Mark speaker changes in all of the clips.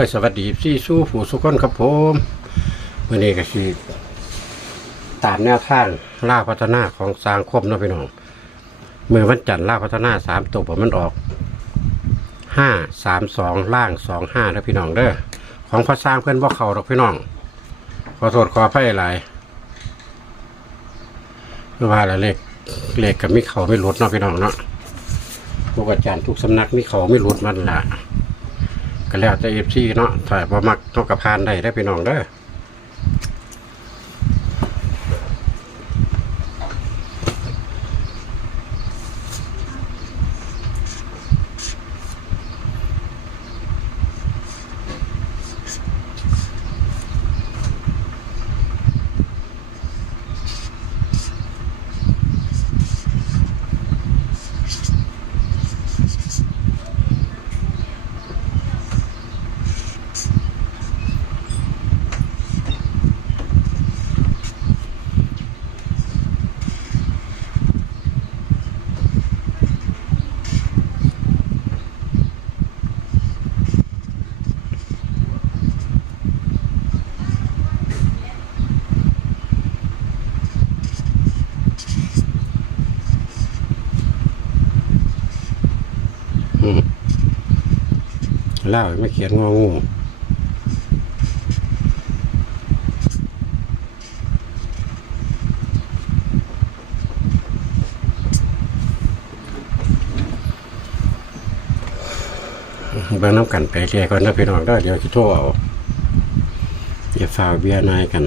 Speaker 1: ด้วยสวัสดีซี่สู้ผู้สุขคนครับผมวันนี้ก็คือตามแนวทางล่าพัฒนาของสร้างคมเนะพี่น้องเมื่อวันจันทร์ล่าพัฒนาสามตัวมันออกห้าสามสองล่างสองห้านะพี่น้องเด้อของพระสร้างเพื่อนว่าเขาดอกพี่น้อง ขอโทษขออภัยหลายว่าละเลขเลขกับมิเขาไม่หลุดเนาะพี่น้องเนาะทุกอาจารย์ทุกสำนักมิเขาไม่หลุดมันละ ก็แล้วแต่เอฟซีเนาะถ่ายบ่มักต้องกระพานได้ได้อพี่น้องเด้อ เล่าไม่เขียนงองูเบื้องน้ำกันไปเรียก่อนนะพี่น้องได้เดี๋ยวคิดโทษเอาอย่าฝ่าวเบียร์นายกัน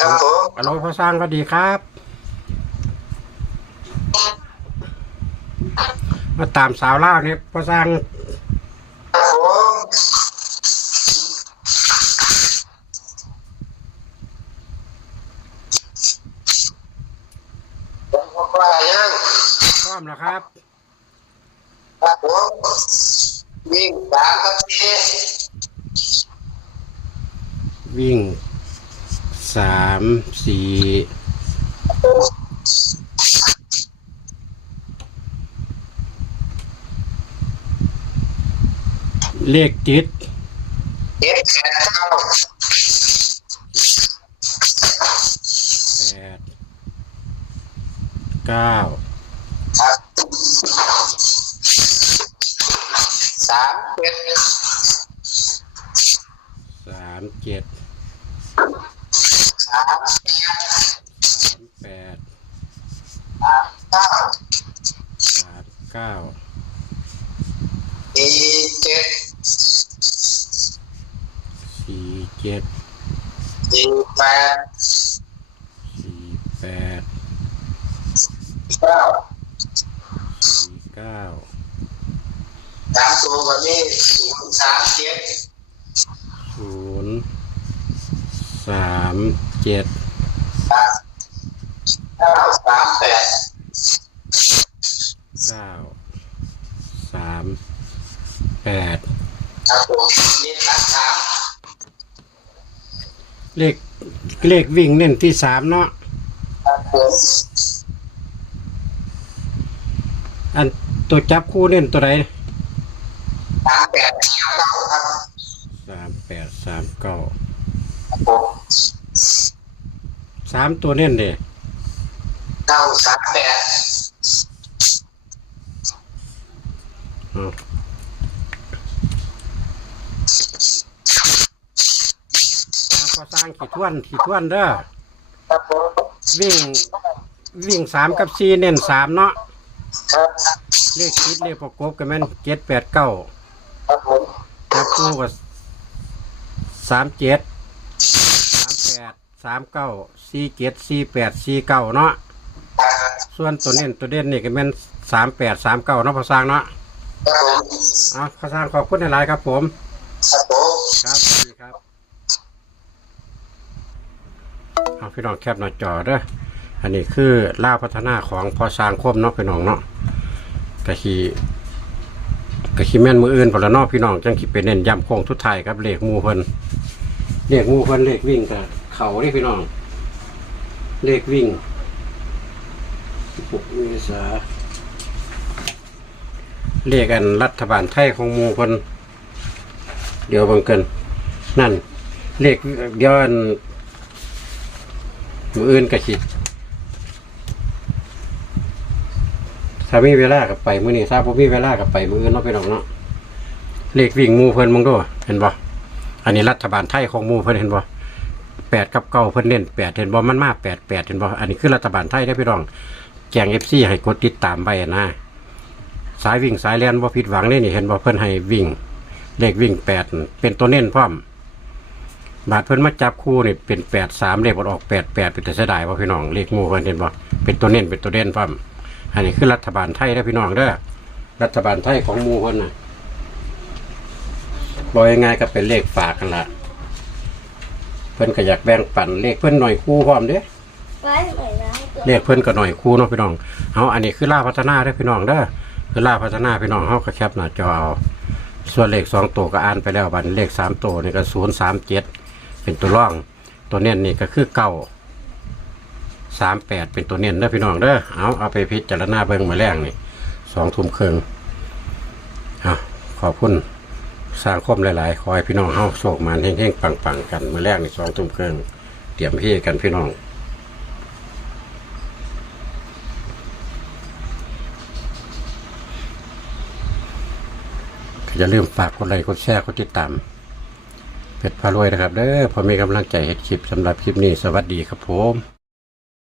Speaker 2: ครับผม
Speaker 1: ฮัลโหลพ่อสร้างก็ดีครับ มาตามสาวเล่าวเนี่ยพ่อสร้าง
Speaker 2: ครับผมผมก็ว่ายัง
Speaker 1: พร้อมแล้วครับ
Speaker 2: ครับผมวิ่งสามครับพี่
Speaker 1: วิ่ง สามสี่เลขติด
Speaker 2: เจ็ดแปดเก้า
Speaker 1: แปดเก้า
Speaker 2: ครับสามเจ็ด
Speaker 1: สามเจ็ด
Speaker 2: สามแปด
Speaker 1: สามแปด
Speaker 2: สามเก้า
Speaker 1: สามเก้า
Speaker 2: สี่เจ็ด
Speaker 1: สี่เจ็ด
Speaker 2: สี่แปด
Speaker 1: สี่แปด
Speaker 2: เก้า
Speaker 1: สี่เก้า
Speaker 2: สามตัวก็มีศูนย์สามเจ็ด
Speaker 1: ศูนย์สาม เจ็ด
Speaker 2: สามเก้าสามแปด
Speaker 1: เก้าสามแปด
Speaker 2: ครับผมนี่รักถาม
Speaker 1: เลขเลขวิ่งเน้นที่สามเนาะ
Speaker 2: ครับผม
Speaker 1: อันตัวจับคู่เน้นตัวไหน
Speaker 2: สามแปดสามเก้าครับ
Speaker 1: สามแปดสามเก้า
Speaker 2: ครับผม
Speaker 1: สามตัวเน้นเด้
Speaker 2: เก้าสามแปด
Speaker 1: เอาเอาพอสร้างขีดทวนขีดทวนเด้อ
Speaker 2: ครับผม
Speaker 1: วิ่งวิ่งสามกับสี่เน้นสามเนาะ
Speaker 2: ครับ
Speaker 1: เลขคิดเลขประกบกันแม่นเจ็ดแปดเก้า
Speaker 2: ครับผม
Speaker 1: จับคู่กับสามเจ็ดสามแปด สามเก้าสี่เจ็ดสี่แปดสี่เก้าเนาะ
Speaker 2: ครับ
Speaker 1: ส่วนตัวเน้นตัวเด่นนี่ก็แม่นสามแปดสามเก้าเนาะพอสร้างเนาะ
Speaker 2: ครับผม
Speaker 1: เอาพอสร้างขอบคุณในไลน์ครับผม
Speaker 2: ครับผม
Speaker 1: ครับสวัสดีครับเอาพี่น้องแคปหน้าจอเด้ออันนี้คือล่าวพัฒนาของพอสร้างคมเนาะพี่น้องเนาะกะขีกะขีแม่นมืออื่นพอละเนาะพี่น้องจังขีเป็นเน้นย้ำโค้งทุดท้ายครับเลขหมูเพิ่นเลขหมูเพิ่นเลขวิ่งกับ เขาเด้พี่น้อง เลขวิ่งปุกมีสาเลขอันรัฐบาลไทยของมูเพลนเดี๋ยวบังเกิน นั่น เลขเดี๋ยวอันมืออื่นกระสิถ้ามีเวลากับไปมื้อนี้ถ้าบ่มีเวลากับไปมื้ออื่นเนาะพี่น้องเนาะเลขวิ่งมูเพิ่นมึงดูเห็นบ่อันนี้รัฐบาลไทยของมูเพิ่นเห็นบ่ แปดกับเก้าเพิ่นเน้นแปดเห็นบ่มันมาแปดแปดเห็นบ่อันนี้คือรัฐบาลไทยได้อพี่น้องแจง FC ให้กดติดตามไว้นะสายวิ่งสายเลียนบ่ผิดหวังเลยนี่เห็นบ่เพิ่นให้วิ่งเลขวิ่งแปดเป็นตัวเน้นพร้อมบาทเพิ่นมาจับคู่นี่เป็นแปดสามเลขบอออกแปดแปดเป็นแต่เสียดายว่าพี่น้องเลขหมู่เพิ่นเห็นบ่เป็นตัวเน้นเป็นตัวเด่นพร้อมอันนี้คือรัฐบาลไทยนะพี่น้องเด้อรัฐบาลไทยของหมู่เพิ่นน่ะบอกยังไงก็เป็นเลขฝากกันละ พิ่นก็อยากแบ่งปันเลขเพิ่นหน่อยคู่พร้อมเด้
Speaker 3: ไว้หน่อยนะ
Speaker 1: เลขเพิ่นก็หน่อยคู่เนาะพี่น้องเอาอันนี้คือล่าพัฒนาเด้อพี่น้องเด้อคือล่าพัฒนาพี่น้องเฮาก็แคปหน้าจอเอาส่วนเลขสองตัวก็อ่านไปแล้วบัดนี้เลขสามตัวนี่ก็ศูนย์สามเจ็ดเป็นตัวร่อง ตัวเน้นนี่ก็คือเก้าสามแปดเป็นตัวเน้นเด้อพี่น้องเด้อเอาเอาไปพิจารณาเบิ่งมาแรงนี่สองทุ่มครึ่งเอาขอบคุณ สร้างคมหลายๆขอให้พี่น้องเฮาโชคมันเฮงๆปังๆกันมาแรกในสองทุ่มครึ่งเตรียมเฮกันพี่น้องอย่าลืมฝากกดไลค์กดแชร์กดติดตามเพจพารวยนะครับเด้อพอมีกำลังใจเฮ็ดคลิปสำหรับคลิปนี้สวัสดีครับผม